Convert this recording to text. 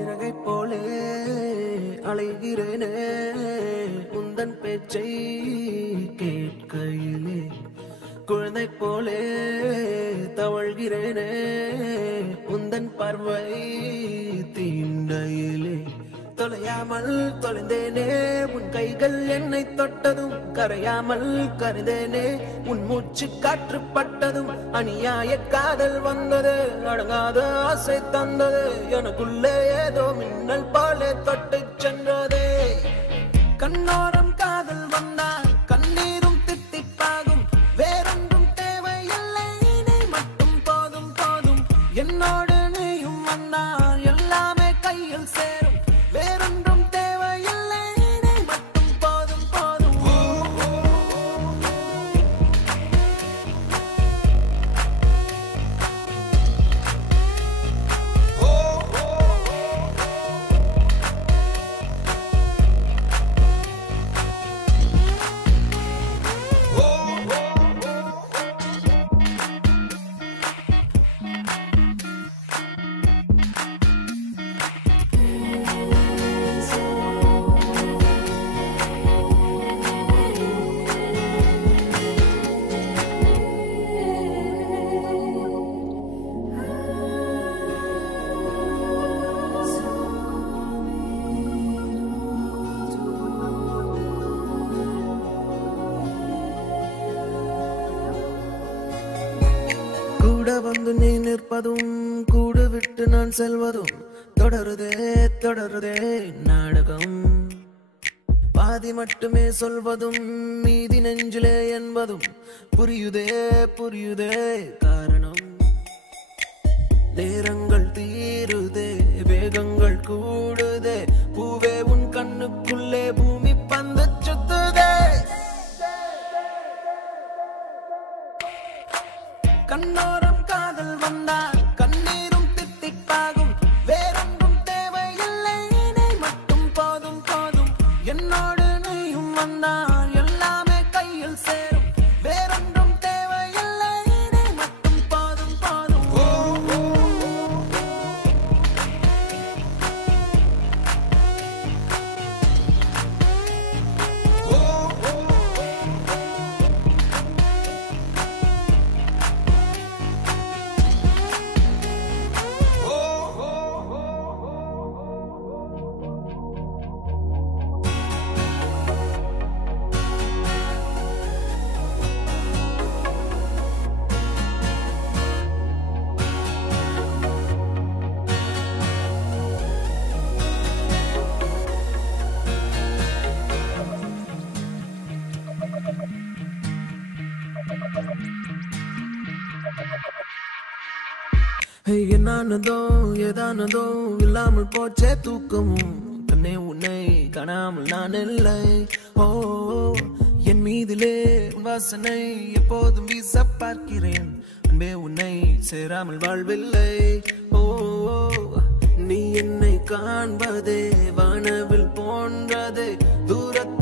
இறகை போலே அலைகிறேனே உந்தன் பேச்சை கேட்கையிலே குழந்தை போலே தவழ்கிறேனே உந்தன் பார்வை தீண்டையிலே தொலையாமல் தொலைந்தேனே உன் கைகள் என்னை தொட்டதும் கரையாமல் கருதேனே உன் மூச்சு காற்று பட்டதும் அநியாய காதல் வந்தது அடங்காத ஆசை தந்தது எனக்குள்ளே ஏதோ மின்னல் போலே தொட்டு சென்றதே கண்ணோரம் காதல் வந்தால் கண்ணீரும் தித்திப்பாகும் வேறொன்றும் தேவையில்லை நீ மட்டும் போதும் போதும் என்னோடு நீயும் வந்தால் எல்லாமே கையில் சேரும் வேறொன்றும் தேவையில்லை நீ மட்டும் போதும் போதும் கூட வந்து நீ நிற்பதும் கூடு விட்டு நான் செல்வதும் தொடருதே தொடருதே நாடகம் பாதி மட்டுமே சொல்வதும் மீதி நெஞ்சிலே என்பதும் புரியுதே புரியுதே காரணம் நேரங்கள் தீருதே வேகங்கள் கூடுதே பூவே உன் கண்ணுக்குள்ளே பூமி பந்து சுத்துதே கண்ணோரம் காதல் வந்தால் கண்ணீரும் தித்திப்பாகும் வேறொன்றும் தேவையில்லை நீ மட்டும் போதும் போதும் என்னோடு நீயும் வந்தால் எல்லாமே கையில் சேரும் வேறொன்றும் தேவையில்லை நீ மட்டும் போதும் போதும் என்னானதோ ஏதானதோ இல்லாமல் போச்சே தூக்கமும் கண்ணே உன்னை காணாமல் நான் இல்லை ஓ என் மீதிலே வாசனை எப்போதும் வீச பார்க்கிறேன் அன்பே உன்னை சேராமல் வாழ்வில்லை ஓ நீ என்னை காண்பதே வானவில் போன்றதே தூரத்தில்